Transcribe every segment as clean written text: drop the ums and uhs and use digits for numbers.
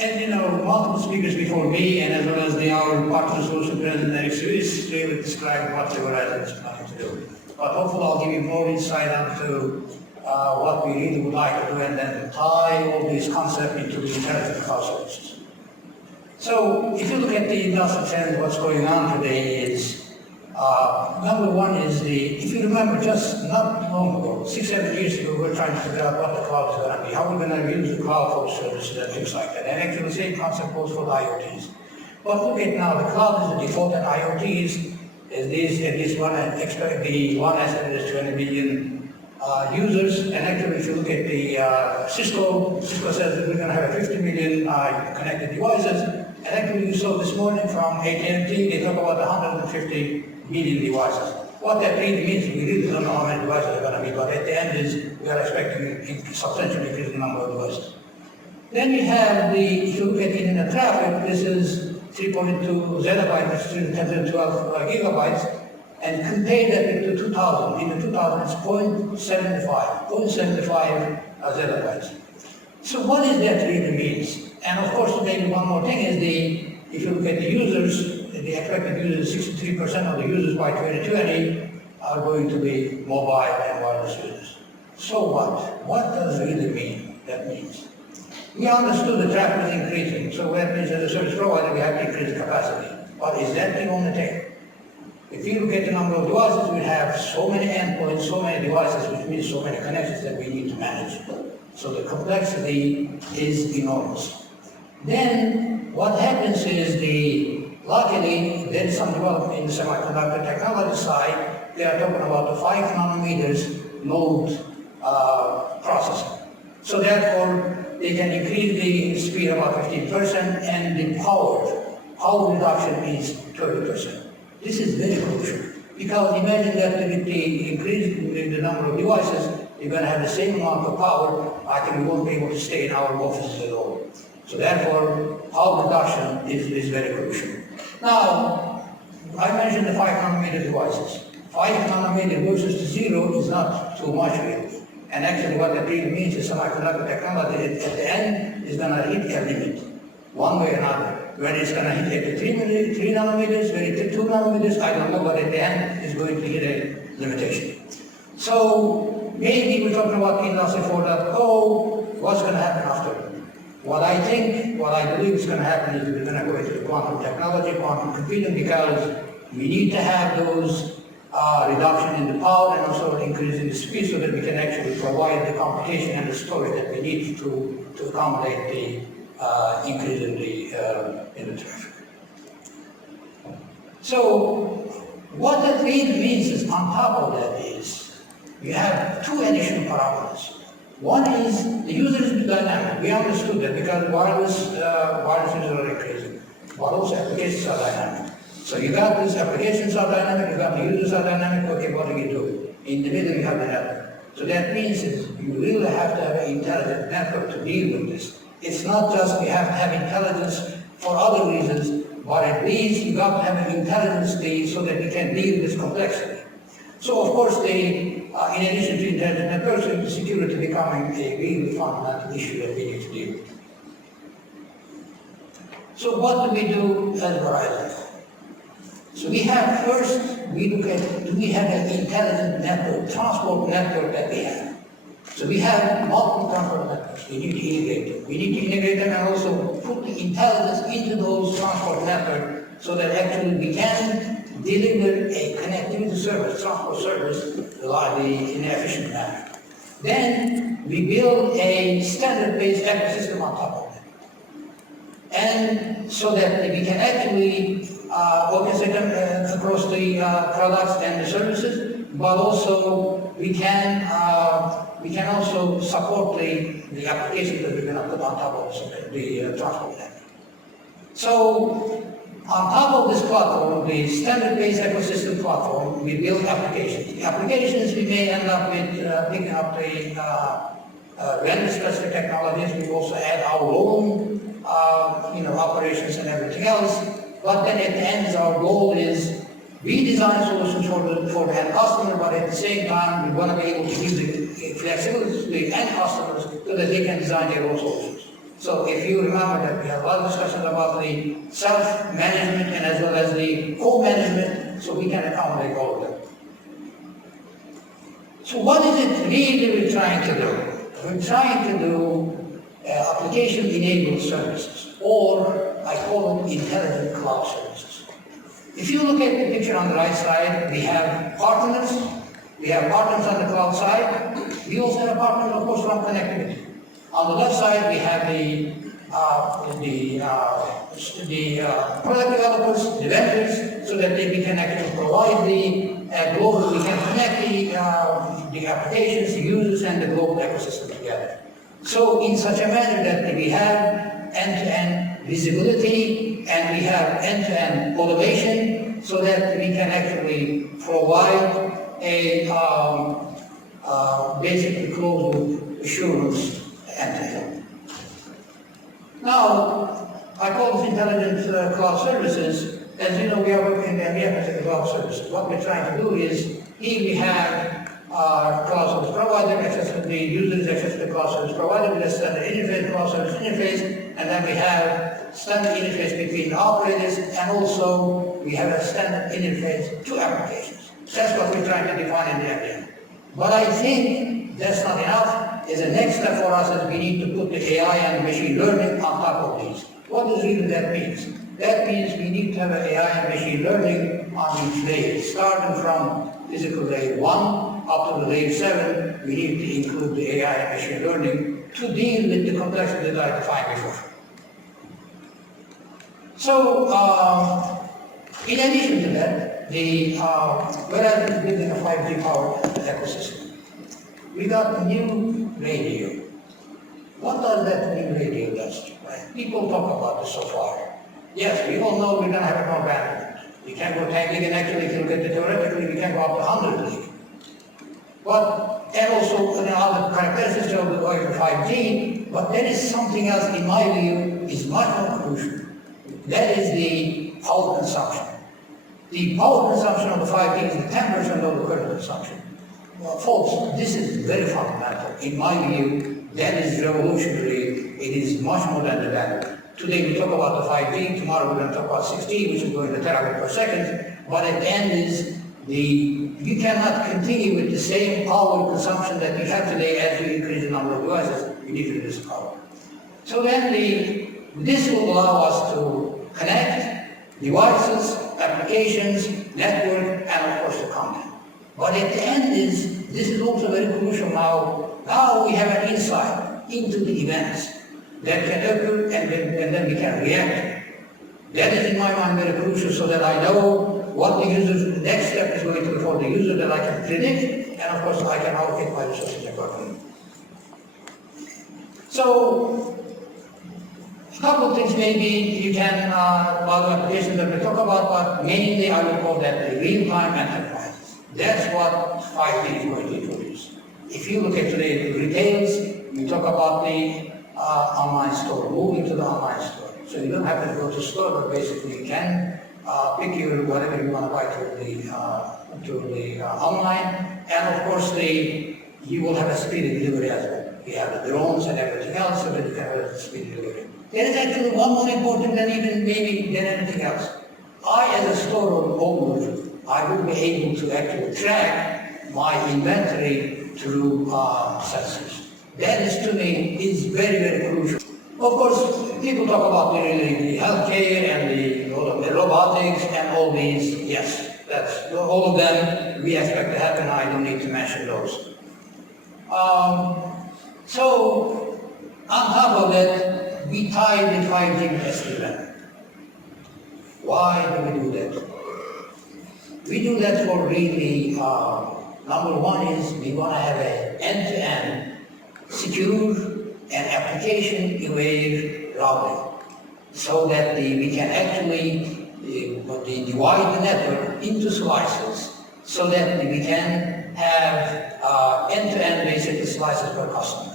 And multiple speakers before me, and as well as our partner solution president, Eric Swiss, really described what the Verizon is planning to do. But hopefully I'll give you more insight into what we really would like to do, and then tie all these concepts into the intelligent cloud services. So if you look at the industrial trends, what's going on today is, number one is if you remember just not long ago, 6-7 years ago, we were trying to figure out what the cloud is going to be, how we're going to use the cloud for services and things like that. And actually the same concept goes for the IoTs. But look at now, the cloud is the default, and IoTs is at least one, and expect the one estimate is 20 million users. And actually if you look at the Cisco says that we're going to have 50 million connected devices. And actually you saw this morning from AT&T, they talk about 150 million devices. What that really means, we really don't know how many devices are going to be, but at the end is we are expecting a substantially increasing number of devices. Then we have if you look at internet traffic, this is 3.2 zettabytes, which is 10 to 12 gigabytes, and compare that to 2000. In the 2000, it's 0.75 zettabytes. So what does that really mean? And of course, maybe one more thing is if you look at the users, the expected users, 63% of the users by 2020 are going to be mobile and wireless users. So what? What does it really mean? That means we understood the traffic is increasing, so that means as a service provider we have to increase the capacity. But is that the only thing? If you look at the number of devices, we have so many endpoints, so many devices, which means so many connections that we need to manage. So the complexity is enormous. Then what happens is luckily there is some development in the semiconductor technology side. They are talking about the 5 nanometers node processing. So therefore they can increase the speed about 15%, and the power reduction is 30%. This is very crucial, because imagine that with the increase in the number of devices, you're going to have the same amount of power. I think we won't be able to stay in our offices at all. So therefore, power reduction is very crucial. Now, I mentioned the 5 nanometer devices. 5 nanometer versus the 0 is not too much really. And actually what that really means is semiconductor technology at the end is going to hit a limit, one way or another. Whether it's going to hit at the 3 nanometers, whether it's 2 nanometers, I don't know, but at the end it's going to hit a limitation. So maybe we're talking about Industry 4.0, what's going to happen after? What I believe is going to happen is we're going to go into the quantum technology, quantum computing, because we need to have those reduction in the power and also increase in the speed so that we can actually provide the computation and the storage that we need to accommodate the increase in the traffic. So what that really means is, on top of that is, we have 2 additional parameters. One is the user is dynamic. We understood that because wireless users are increasing, but also applications are dynamic. So you got these applications are dynamic, you got the users are dynamic, okay, what do you do? In the middle you have the network. So that means is you really have to have an intelligent network to deal with this. It's not just we have to have intelligence for other reasons, but at least you got to have an intelligence so that you can deal with this complexity. So of course, in addition to intelligent networks, security becoming a really fundamental issue that we need to deal with. So what do we do at Verizon? So we have we look at, do we have an intelligent network, transport network that we have? So we have multiple transport networks. We need to integrate them. We need to integrate them and also put the intelligence into those transport networks so that actually we can deliver a connectivity service, transport service, in an efficient manner. Then we build a standard-based ecosystem on top of it. And so that we can actually orchestrate them across the products and the services, but also we can also support the applications that we're going to put on top of the transport network. So on top of this platform, the standard-based ecosystem platform, we build applications. The applications we may end up with picking up the vendor-specific technologies. We also add our own operations and everything else. But then at the end, our goal is we design solutions for the end customer, but at the same time, we want to be able to give the flexibility to the end customers so that they can design their own solutions. So if you remember that we had a lot of discussions about the self-management and as well as the co-management, so we can accommodate all of them. So what is it really we're trying to do? We're trying to do application-enabled services, or I call them intelligent cloud services. If you look at the picture on the right side, we have partners. We have partners on the cloud side. We also have partners, of course, from connectivity. On the left side, we have the product developers, the vendors, so that we can actually provide the global, we can connect the applications, the users, and the global ecosystem together. So in such a manner that we have end-to-end visibility and we have end-to-end automation, so that we can actually provide a basically closed loop assurance end-to-end. Now, I call this intelligent cloud services. As you know, we are working in the MBA cloud services. What we're trying to do is, here we have our cloud service provider, access to the users, access to the cloud service provider, with a standard interface, cloud service interface, and then we have standard interface between the operators, and also we have a standard interface to applications. That's what we're trying to define in the MBA. But I think that's not enough. Is the next step for us is we need to put the AI and machine learning on top of these. What does really that mean? That means we need to have an AI and machine learning on each layer, starting from physical layer 1 up to the layer 7. We need to include the AI and machine learning to deal with the complexity that I defined before. So, in addition to that, Verizon is building a 5G powered ecosystem. We got a new radio. What does that new radio do? Right? People talk about this so far. Yes, we all know we're going to have more bandwidth. We can go 10 gig, and actually, if you look at it theoretically, we can go up to 100 gig. But, and also, other characteristics of the 5G, but there is something else, in my view, is much more crucial. That is the power consumption. The power consumption of the 5G is the 10% of the current consumption. Well, folks, this is very fundamental. In my view, that is revolutionary. It is much more than the bandwidth. Today we talk about the 5G, tomorrow we're going to talk about 6G, which is going to terabit per second, but at the end is you cannot continue with the same power consumption that we have today as you increase the number of devices. You need to reduce the power. So then this will allow us to connect devices, applications, network, and of course the content. But at the end this is also very crucial now. Now we have an insight into the events that can occur, and then we can react. That is in my mind very crucial, so that I know what the user's next step is going to be for the user, that I can predict, and of course I can allocate my resources accordingly. So, a couple of things maybe you can, other applications that we talk about, but mainly I would call that the real-time enterprise. That's what 5G is going to introduce. If you look at today the retails, you talk about the online store, moving to the online store. So you don't have to go to the store, but basically you can pick your whatever you want to buy to the online, and of course you will have a speedy delivery as well. You have the drones and everything else, so that you can have a speedy delivery. There is actually one more important than anything else. I, as a store owner, I will be able to actually track my inventory through sensors. That is, to me, is very, very crucial. Of course, people talk about the healthcare and the robotics and all these. Yes, that's all of them we expect to happen. I don't need to mention those. So, on top of that, we tie the 5G with SD-WAN. Why do we do that? We do that for really, number one is we want to have an end-to-end secure and application-aware routing, so that we can actually divide the network into slices, so that we can have end-to-end basically slices per customer.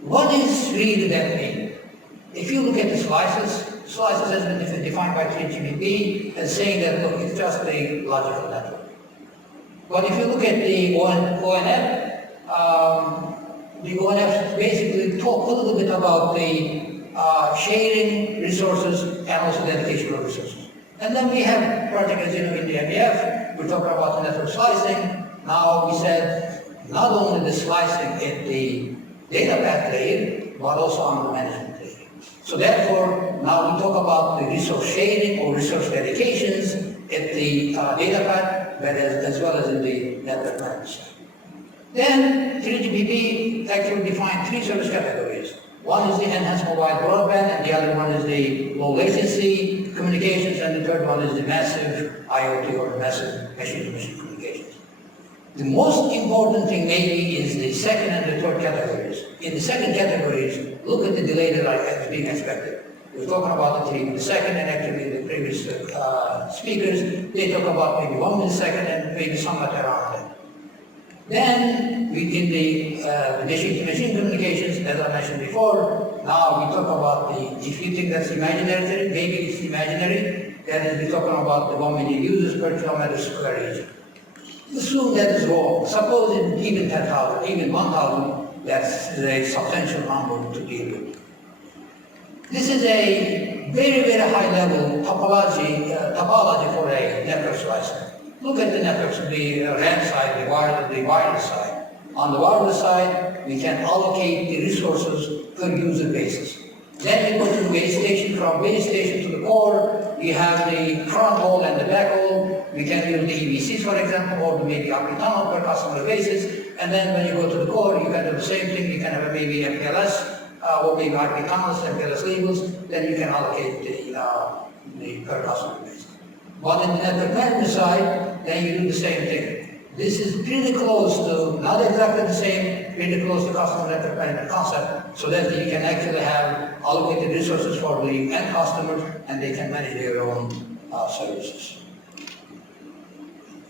What is really that mean? If you look at the slices has been defined by 3GPP as saying that, look, it's just a logical network. But if you look at the ONF basically talk a little bit about the sharing resources and also dedication of resources. And then we have project, as you know, in the MEF, we're talking about the network slicing. Now we said not only the slicing at the data path layer, but also on the management layer. So therefore, now we talk about the resource sharing or resource dedications at the data path, but as well as in the network management side. Then 3GPP actually defined three service categories. One is the enhanced mobile broadband, and the other one is the low latency communications, and the third one is the massive IoT or massive machine-to-machine communications. The most important thing maybe is the second and the third categories. In the second categories, look at the delay that is being expected. We're talking about the 3 millisecond, and actually the previous speakers, they talk about maybe 1 millisecond and maybe somewhat around that. Then, in the machine-to-machine communications, as I mentioned before, now we talk about if you think that's imaginary, maybe it's imaginary, that is, we're talking about the 1 million users per kilometer square region. Assume that is wrong. Suppose even 10,000, even 1,000, that's a substantial number to deal with. This is a very, very high level topology for a network slicer. Look at the networks, the RAN side, the wireless side. On the wireless side, we can allocate the resources per user basis. Then we go to the base station, from base station to the core, we have the front haul and the back haul. We can use the EVCs, for example, or maybe IP tunnel per customer basis. And then when you go to the core, you can do the same thing. You can have maybe MPLS, or maybe IP tunnels, MPLS labels. Then you can allocate the per customer basis. But in the network management side, then you do the same thing. This is pretty close to, not exactly the same, pretty close to customer network management concept, so that you can actually have allocated resources for the end customers, and they can manage their own services.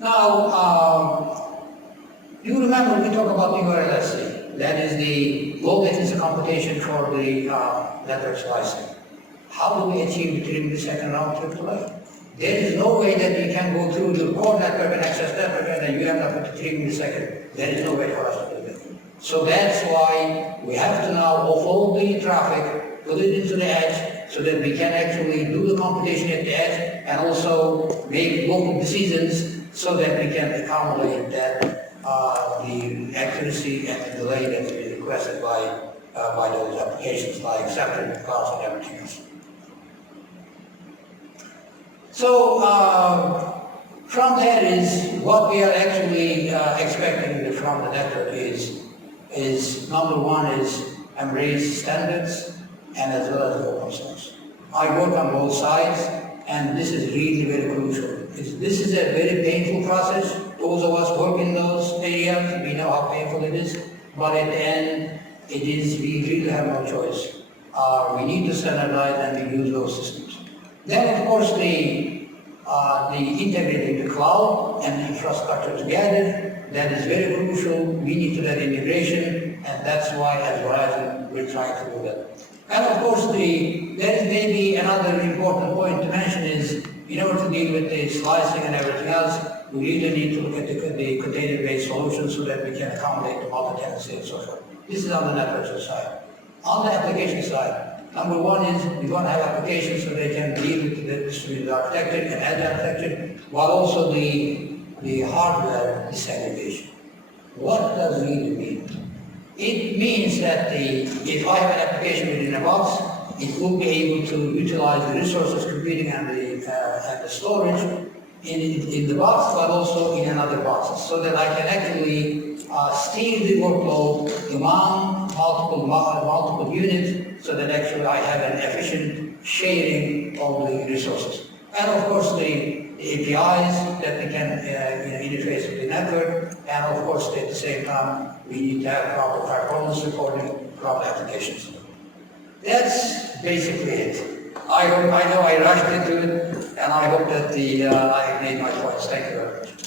Now, you remember we talk about the URLSC. That is the low latency computation for the network slicing. How do we achieve the 3 millisecond round trip delay? There is no way that you can go through the core network and access network and then you end up with 3 milliseconds. There is no way for us to do that. So that's why we have to now offload the traffic, put it into the edge, so that we can actually do the computation at the edge and also make local decisions so that we can accommodate that the accuracy and the delay that is requested by those applications like accepted cars and everything else. So from that is what we are actually expecting from the network is number one is embrace standards and as well as open source. I work on both sides and this is really very crucial. This is a very painful process. Those of us work in those areas, we know how painful it is, but at the end we really have no choice. We need to standardize and we use those systems. Then, of course, the integrating the cloud and the infrastructure together, that is very crucial. We need to do that integration, and that's why, as Verizon, we're trying to do that. And of course, there is maybe another important point to mention is, in order to deal with the slicing and everything else, we really need to look at the container-based solutions so that we can accommodate the multi-tenancy and so forth. This is on the network side. On the application side, number one is we want to have applications so they can deal with the distributed architecture and edge architecture, while also the hardware disaggregation. What does really mean? It means that if I have an application within a box, it will be able to utilize the resources, computing and the storage in the box, but also in another boxes, so that I can actually steer the workload among multiple units, so that actually I have an efficient sharing of the resources. And of course the APIs that we can interface with the network, and of course at the same time we need to have proper performance reporting from applications. That's basically it. I know I rushed into it, and I hope that I made my points. Thank you very much.